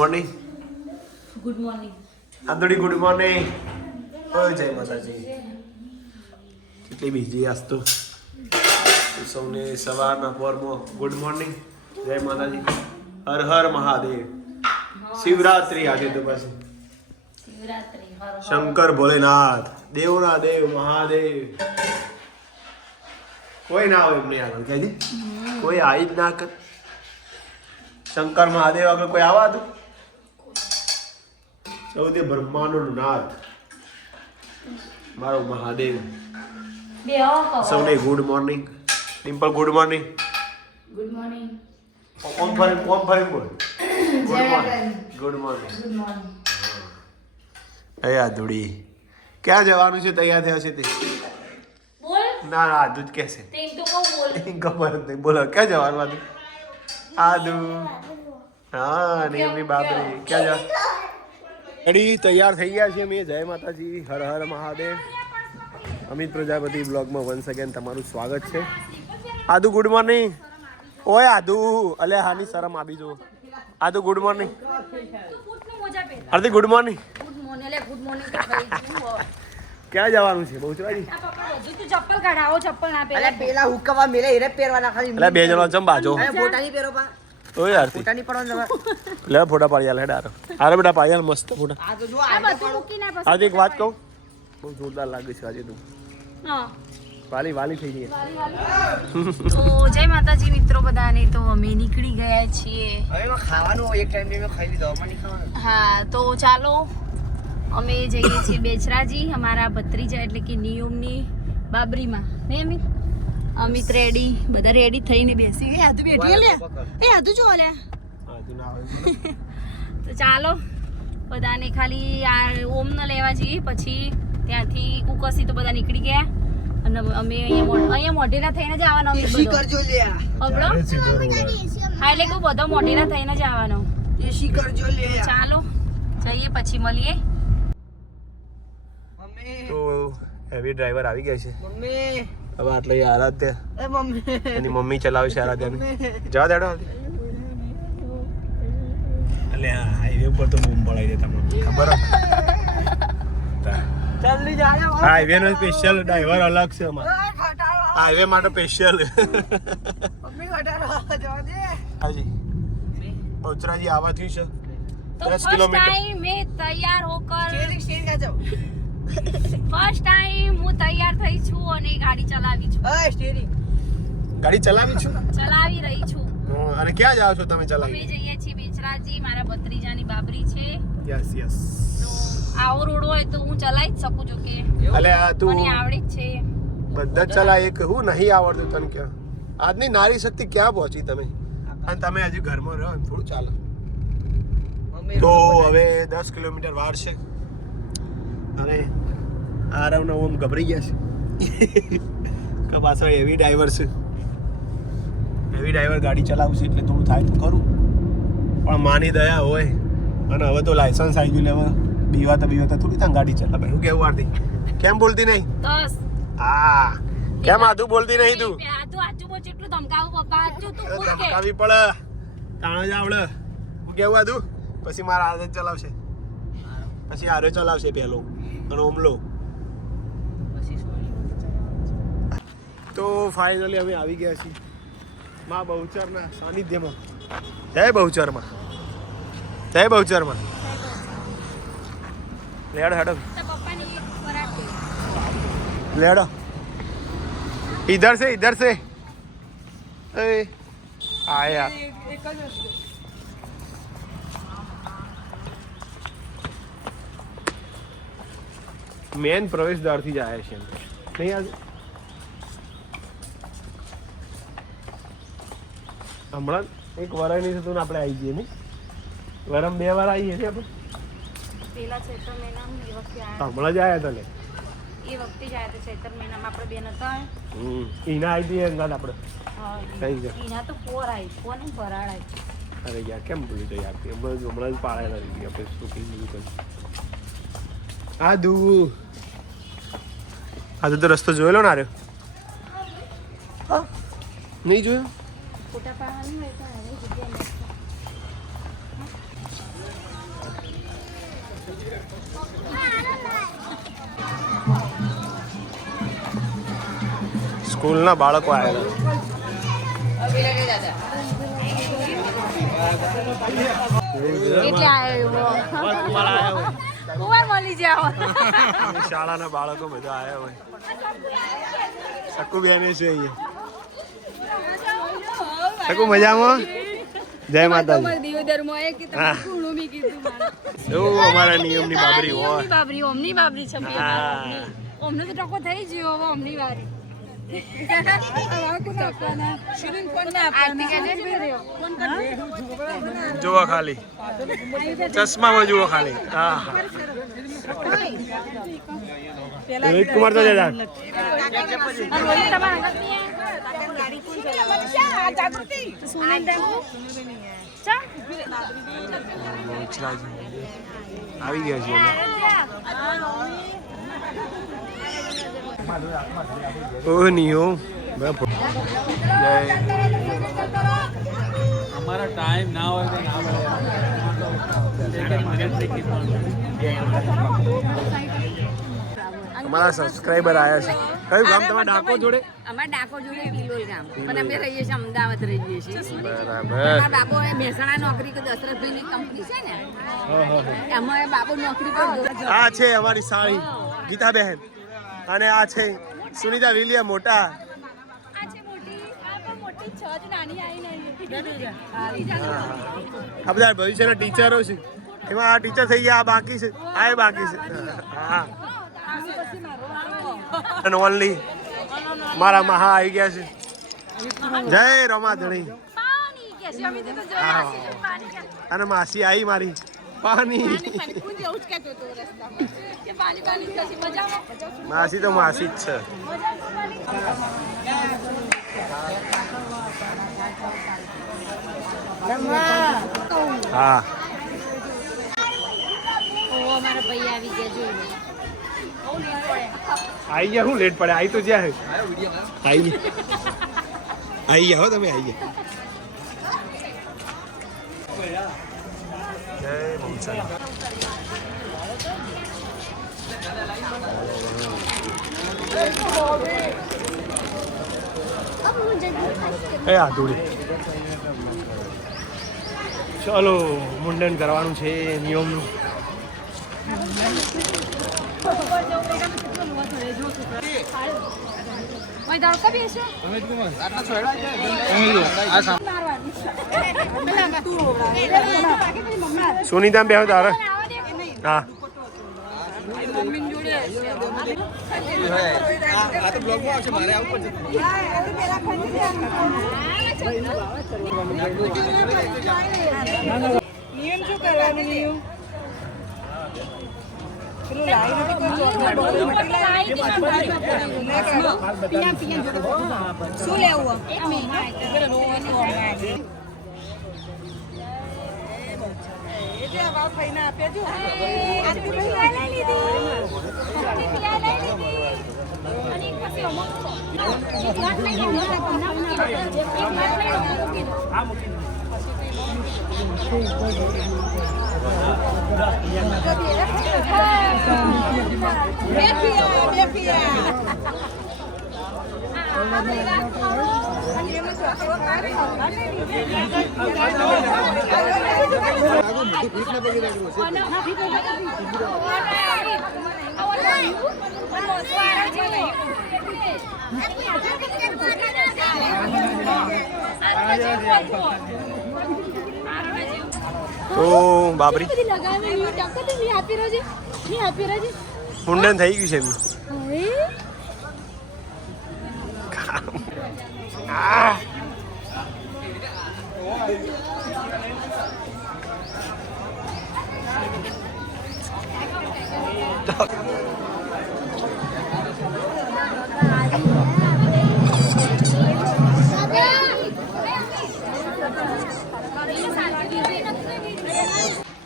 Morning good morning આંધળી good morning ઓય જય માતાજી કેટલી બીજી આજ તો સૌને સવારના પોરમાં ગુડ મોર્નિંગ જય માતાજી હર હર મહાદેવ શિવરાત્રી આજે તો પાછી શિવરાત્રી હર હર શંકર ભોલેનાથ દેવના દેવ મહાદેવ કોઈ ના આવે એમને આગળ કહેજે કોઈ આવી જ ના કર શંકર મહાદેવ આગળ કોઈ આવા હતું સૌથી બ્રહ્માંડનો નાથ મારો મહાદેવ સૌને good morning Dimple good morning good morning ઓમ ફરી બોલ ગુડ મોર્નિંગ ગુડ મોર્નિંગ એ આદુડી ક્યાં જવાનું છે તૈયાર થયો છે તે બોલ ના ના આદુ જ કહેશે તેમ તો કહું બોલ ખબર જ નહીં બોલો ક્યાં જવાનું આદુ હા ને એમની બાપરી ક્યાં જવાનું રેડી તૈયાર થઈ ગયા છીએ મેં જય માતાજી હર હર મહાદેવ અમિત પ્રજાપતિ બ્લોગમાં વન્સ અગેન તમારું સ્વાગત છે આદુ ગુડ મોર્નિંગ ઓય આદુ અલે હાની શરમ આવી જો આદુ ગુડ મોર્નિંગ આરતી ગુડ મોર્નિંગ ગુડ મોર્નિંગ તો થઈ ગયું ક્યાં જવાનું છે બહુચરાજી આ પપ્પા હજુ તું ચપ્પલ કાઢાવો ચપ્પલ ના અલે પેલા હુક્કામાં મેલે હીરે પહેરવાના ખાલી એટલે બે જણો ચમ બાજો અરે ફોટા ની પહેરો પા ઓય આરતી ફોટા ની પડવાનો લે ફોટા પાડી આલ હેડ આરે બેટા પાડી આલ મસ્ત ફોટા આ તો જો આ આ બધું મૂકી ના પછી આરતી એક વાત કહું બહુ જોરદાર લાગે છે આજે તું હા વાલી વાલી થઈ ગઈ તો જય માતાજી મિત્રો બધાને તો અમે નીકળી ગયા છીએ હવે એમાં ખાવાનું એક ટાઈમ મેં ખાઈ લીધો મને નહીં ખાવાનું હા તો ચાલો અમે જઈએ છીએ બેચરાજી અમારા ભત્રીજા એટલે કે નિયમની બાબરીમાં ને અમિત રેડી બધા રેડી થઈને બેસી ગયા તું બેઠી લે એ આધુ જો લે આદુ ના આવે તો ચાલો બધાને ખાલી આ ઓમ ન લેવા જઈએ પછી ત્યાંથી કુકસી તો બધા નીકળી ગયા અને અમે અહીંયા મોઢેરા થઈને જ આવવાનો અમે એસી બધો કરજો લે અબળો હા એટલે કહું બધો મોઢેરા થઈને જ આવવાનો એસી કરજો લે ચાલો જઈએ પછી મળીએ મમ્મી તો હેવી ડ્રાઈવર આવી ગયા છે મમ્મી હવે આટલે આરાધ્ય એ મમ્મી એની મમ્મી ચલાવે છે આરાધ્યાને જવા દેડો એટલે હાઈવે ઉપર તો બૂમ પડાઈ દે તમને ખબર જલ્દી જા રે હાઈવે નો સ્પેશિયલ ડ્રાઈવર અલગ છે અમારે ઓય ખટારો હાઈવે માટે સ્પેશિયલ મમ્મી ખટારો જવા દે હાજી બહુચરાજી આવા થયું છે तो 10 फर्स्ट किलोमीटर टाइम मैं तैयार होकर સ્ટેરિંગ કા જાવ फर्स्ट टाइम હું તૈયાર થઈ છું અને ગાડી ચલાવી છું ઓય સ્ટેરિંગ ગાડી ચલાવી છું ચલાવી રહી છું અને ક્યાં જાવ છો તમે અમે ચલાવી જઈએ છીએ બેચરાજી મારા ભત્રીજાની બાબરી છે યસ યસ તો આવો રોડ હોય તો હું ચલાવી જ શકું છું કે અલે આ તું મને આવડે જ છે બધા જ ચલાય એક હું નહીં આવડતું તને ક્યાં આજની નારી શક્તિ ક્યાં પહોંચી તમે અને તમે હજી ઘરમાં રહો એમ થોડું ચાલે મમ્મી તો હવે 10 કિલોમીટર વાર છે અને આરવનો ઓમ ગભરાઈ ગયા છે કે પાછો હેવી ડ્રાઈવર છે હેવી ડ્રાઈવર ગાડી ચલાવશે એટલે થોડું થાય તો ખરું પણ માની દયા હોય અને હવે તો લાયસન્સ આવી ગયું લેવા બીવાતા થોડી ત્યાં ગાડી ચલાવે એવું કેવું આરતી કેમ બોલતી નહીં 10 હા કેમ આધું બોલતી નહીં તું આજુ બોલ જેટલું ધમકાવું પપ્પા આજુ તું ખુદ કે ધમકાવી પડે તાણ જ આવડે હું કેવું આધું પછી મારા આદત ચલાવશે પછી આરે ચલાવશે પહેલો અને ઓમલો તો ફાઇનલી અમે આવી ગયા છીએ માં બહુચરના સાનિધ્યમાં જય બહુચરમાં લેડો હેડો તો પપ્પાની એક ખોરાક દે. લેડો इधर से ए आया મેન પ્રવેશ દ્વારથી જ આવ્યા છે નહીં આજે હમણાં એક વરાય નહીં થતું ને આપણે આવી જઈએ નહીં વરમ 2 વાર આવીએ છીએ આપણે પેલા ચૈત્ર મહિનામાં એ વખતે આયા હમણાં જ આવ્યા તને એ વખતે જ આયા તો ચૈત્ર મહિનામાં આપણે બેન હતા ઈના આવી દઈએ અંગાત આપણે થઈ ગયો એના તો પોર આવી કોને ભરાડ આવી અરે યાર કેમ ભૂલી તો યાર હમણાં જ પાળેલા દીધી આપણે શું કહીએ આદુ તો રસ્તો જોયેલો ને આર્યો હા નહીં જોયો ફોટા પાડવાની હોય તો હવે જગ્યા નથી સ્કૂલના બાળકો આવેલા એટલે આવ્યો કુમાર મળી જાવ શાળાના બાળકો બધા આવ્યા હોય શકુ બેન છે અહીંયા શકુ મજામાં જય માતાજી એવું અમારા નિયમની બાબરી હોય બાબરી ઓમની બાબરી છે ઓમને તો ટકો થઈ ગયો હવે ઓમની વારી જુઓ ખાલી ચશ્મામાં જુઓ ખાલી હા રોહિત કુમાર તો જતા આવી ગયા છે ઓ નિયો हमारा टाइम ना हो तो ना અમારા સબસ્ક્રાઇબર આયા છે કયું ગામ તમારા ડાકોર જોડે અમારા ડાકોર જોડે બિલોલ ગામ પણ અમે રહીએ છીએ અમદાવાદ રહીએ છીએ બરાબર મારા બાપુ એ મહેસાણા નોકરી કરી દશરથભાઈની કંપની છે ને એમાં એ બાપુ નોકરી કરી આ છે અમારી સાળી ગીતાબેન અને આ છે સુનિતા વિલિયમ મોટા આ બધા ભવિષ્યના ટીચરો છે એમાં આ ટીચર થઈ ગયા આ બાકી છે આ એ બાકી છે હા ઓનલી મારા મહા આવી ગયા છે જય રમા ધણી અને માસી આવી મારી પાણી માસી તો માસી જ છે હા અમારા ભાઈ આવી ગયા જોઈ આવી ગયા હું લેટ પડે આવી તો જ્યાં આવી ગયા હો તમે આવી ગયા જય મોહનસાઈ એ આધુડી ચલો મુંડન કરવાનું છે નિયમનું સુનિતા બે તારે હા નિયમ શું કરવાનું નિયમ શું લેવું તો બાબરી મુંડન થઈ ગયું છે એમનું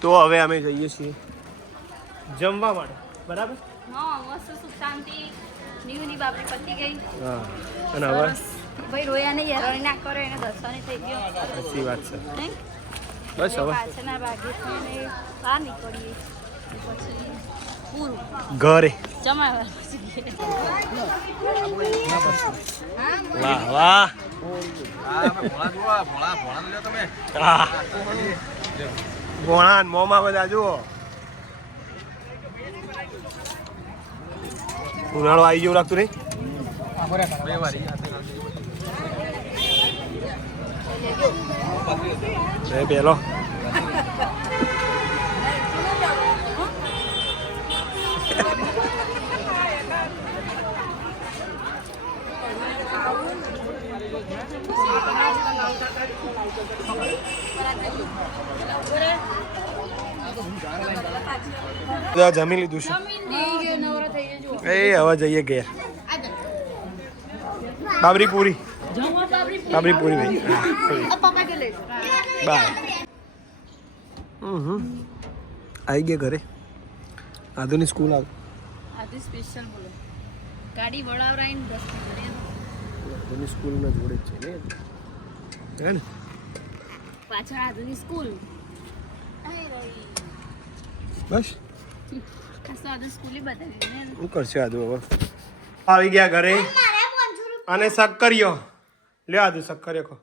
તો હવે અમે જઈએ છીએ જમવા માટે બરાબર હા મસ્ત સુખ શાંતિ નીવની બાપરી પતી ગઈ હા અને હવે ભાઈ રોયા નહીં હેરાન ના કરો એને દસવાની થઈ ગયો સાચી વાત છે નહીં બસ હવે પાછળના ભાગે થઈને બહાર નીકળીએ પછી પૂરું ઘરે. જમાવા પછી ઘેર. વાહ વાહ. હા. ભોણા ને મોંમાં બધા જુઓ. ઉનાળો આવી જેવું લાગતું નહીં? પેલો જમી લીધું છે. એ હવે જઈએ ઘેર. બાબરી પૂરી. બાબરી પૂરી ભાઈ. બાય. આવી ગયા ઘરે. આધુની સ્કૂલ આવે. આધી સ્પેશિયલ બોલો ગાડી વડાવરાઈને 10 મિનિટ આધુની સ્કૂલના જોડે જ છે ને હે ને પાછળ આધુની સ્કૂલ બસ આ તો આધુની સ્કૂલ બતાવી ને શું કરશે આધુ હવે આવી ગયા ઘરે અને શક્કરિયો લે આધુ શક્કરિયો ખો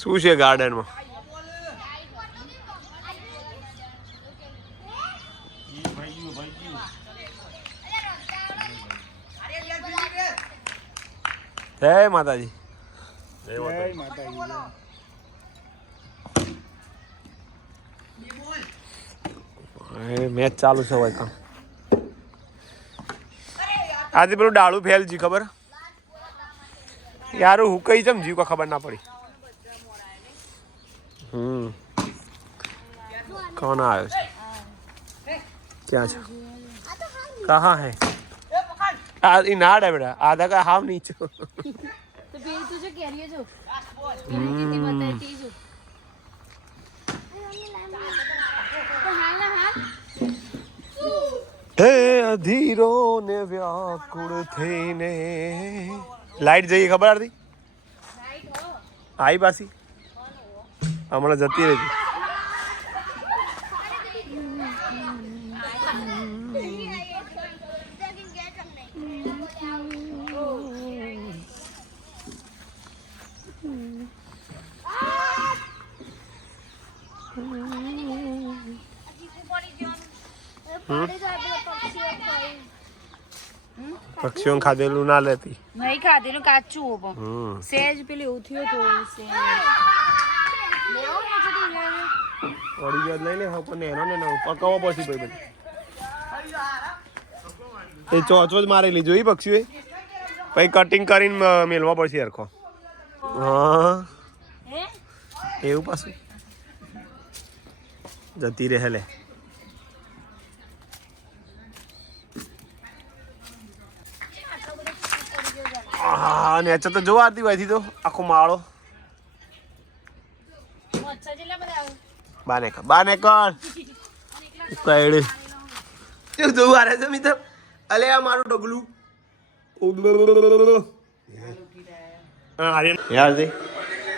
શું છે ગાર્ડનમાં જય માતાજી જય માતાજી મેચ ચાલુ છે ભાઈ કામ આજે પેલું ડાળું ફેલ જી ખબર યાર હું કઈ ચમ જીવ ખબર ના પડી कौन आया है क्या છે कहाँ है नाड़ है बेटा आधा का हाफ नीचे तो फिर तुझे कह रही है जो कितनी बताती जो तो हाल ना हाल હે અધીરો ને વ્યાકુળ થઈને લાઈટ જઈ ખબર હતી આવી પાછી હમણાં જતી રહી પક્ષીઓ ખાધેલું ના લેતી નહીં ખાધેલું કાચું પણ સેજ પેલી એવું થયું થોડું સેજ ઓડી ગયો લઈ લે પણ એનો ને પકાવો પછી ભાઈ બધી એ ચોચો જ મારેલી જોઈ પક્ષીઓ પછી કટિંગ કરીને મેલવા પડશે હરખો હા એવું પાછું જતી રહે લે હા નેચર તો જોવા આતી હોય તો આખો માળો બાને કર કઈડે શું જોવું આરે છે મિત્ર અલે આ મારું ડગલું યાર છે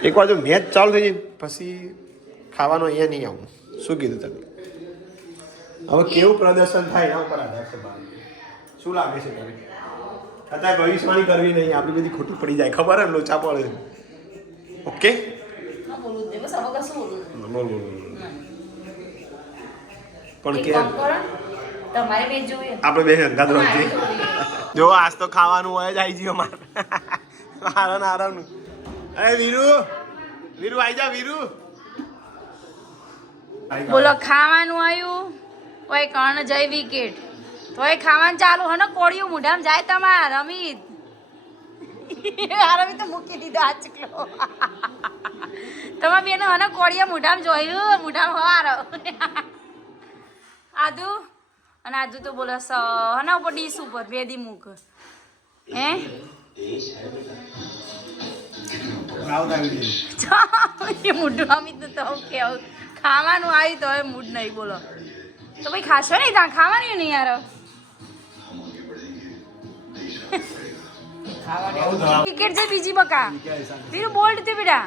એક વાર જો મેચ ચાલુ થઈ જાય પછી ખાવાનો અહીંયા નહીં આવું શું કીધું તમે હવે કેવું પ્રદર્શન થાય એના ઉપર આધાર છે શું લાગે છે તમે અત્યારે ભવિષ્યવાણી કરવી નહીં આપણી બધી ખોટી પડી જાય ખબર ને લોચા પડે ઓકે પણ કે આપણે બે હંગાત રહી જો આજ તો ખાવાનું હોય જ આવી ગયો મારે આરામ આરામનું અરે વીરુ આવી જા વીરુ બોલો ખાવાનું આવ્યું ઓય કર્ણ જય વિકેટ તોય ખાવાનું ચાલુ હે ને કોળિયું મોઢામાં જાય તમાર રમીત રમીત તો મૂકી દીધો આ ચકલો તમાર બેનો હે ને કોળિયા મોઢામાં જોયું મોઢામાં હારો આદુ અને આદુ તો બોલો હે ને ઉપર ડીશ ઉપર બેદી મૂક હે એ મોઢું અમિત તો કેવું ખાવાનું આવ્યું તો હવે મૂડ નહીં બોલો તો ભાઈ ખાશો નહીં ત્યાં ખાવાનું નહીં યાર ક્રિકેટ છે બીજી બકા બીજું બોલ્ડ થયું બેટા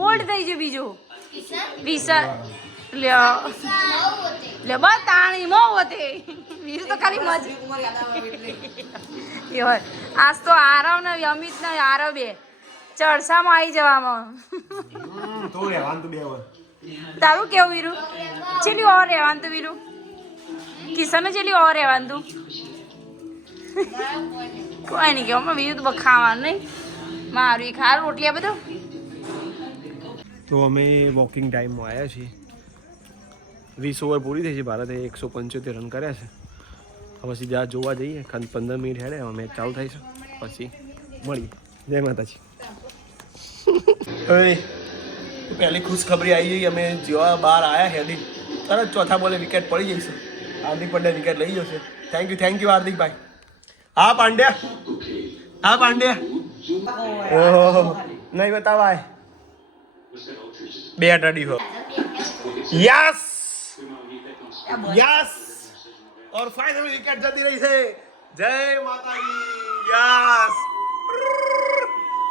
બોલ્ડ થઈ ગયું બીજું વિસર લ્યો લે બસ તાણી મો હોતે વીર તો ખાલી મજ એ હોય આજ તો આરવ ને અમિત ને આરવ બે ચડસામાં આવી જવામાં તો રહેવાનું તો બે હોય તારું કેવું વીરુ ચેલી ઓર રહેવાનું તું વીરુ કિશન ચેલી ઓર રહેવાનું તું કોઈ નહીં કેવું વીરુ તો ખાવાનું નહીં મારું એ ખાર રોટલી આ બધું તો અમે વોકિંગ ટાઈમમાં આવ્યા છીએ 20 ઓવર પૂરી થઈ છે ભારતે 175 રન કર્યા છે હવે સીધા જોવા જઈએ 15 મિનિટ હેડે હવે મેચ ચાલુ થાય છે પછી મળીએ જય માતાજી હવે પહેલી ખુશખબરી આવી ગઈ અમે જેવા બહાર આવ્યા હેડી તરત ચોથા બોલે વિકેટ પડી જઈશું હાર્દિક પંડ્યા વિકેટ લઈ જશે થેન્ક યુ હાર્દિકભાઈ હા પાંડ્યા ઓહો નહીં બતાવાય બે અટાડી હો यस यस और फाइनली विकेट जती रही है जय माता दी यस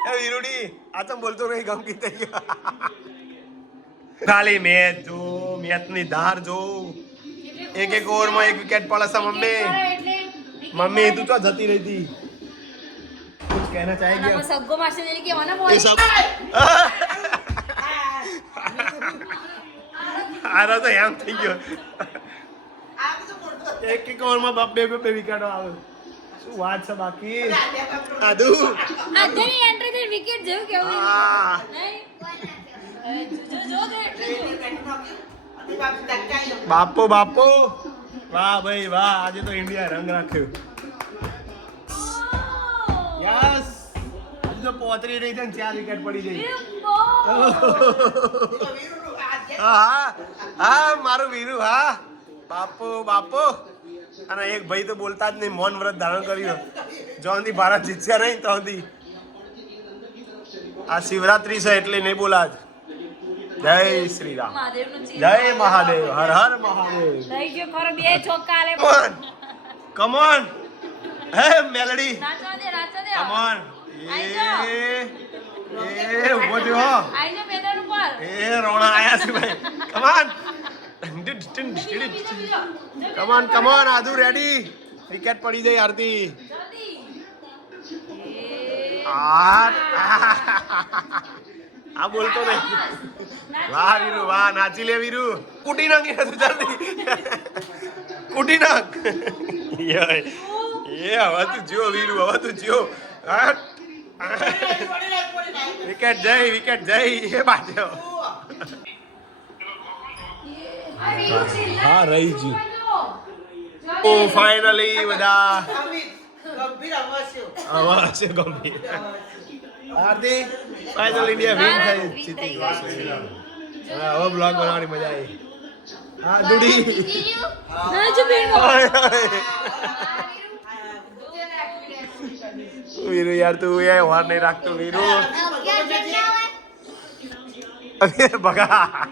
ए वीरुडी आ तुम बोलतो नहीं गम की तई खाली मैच जो मैच ની ધાર જો એક ઓવર માં એક વિકેટ પડે છે મમ્મી તું તો જતી રહી थी कुछ कहना चाहेगी સગ્ગો મારશે એટલે કે હોના બોલ ये सब આરો તો એમ થઈ ગયો એક ઓવરમાં બે વિકેટો આવે શું વાત છે બાકી આદુ આધેની એન્ટ્રી થી વિકેટ જેવું કેવું હા બાપો વાહ ભાઈ વાહ આજે તો ઇન્ડિયા રંગ રાખ્યો યસ આજે તો પોતરી રહી છે ને 4 વિકેટ પડી ગઈ હા મારું વીરુ હા બાપો અને એક ભાઈ તો બોલતા જ નહીં મૌન વ્રત ધારણ કર્યું જોથી ભારત જીત્યા નહીં તોથી આ શિવરાત્રી છે એટલે નહીં બોલા જય શ્રી રામ જય મહાદેવ હર હર મહાદેવ લઈ ગયો ખરો બે ચોક્કા લે કમ ઓન હે મેલડી નાચો દે કમ ઓન એ ઉભો થયો આઈ જો મેદાન ઉપર એ રોણા આયા છે ભાઈ કમ ઓન આદુ રેડી વિકેટ પડી જાય આરતી આ બોલતો નહીં વાહ વીરુ વાહ નાચી લે વીરુ કુટી નાખી તું જલ્દી કુટી નાખ એ હવે તું જ્યો વીરુ હવે તું જ્યો વિકેટ જય એ બાજુ હા રહી જી ઓ ફાઇનલી બધા અવશ્ય ગંભીર હાર્દિક ફાઇનલ ઇન્ડિયા વિન થઈ જીતી હવે બ્લોગ બનાવવાની મજા આવી હા દુડી નાચો બેનો વીરુ યાર તું એ વાર નહીં રાખતો વીરુ અરે બગા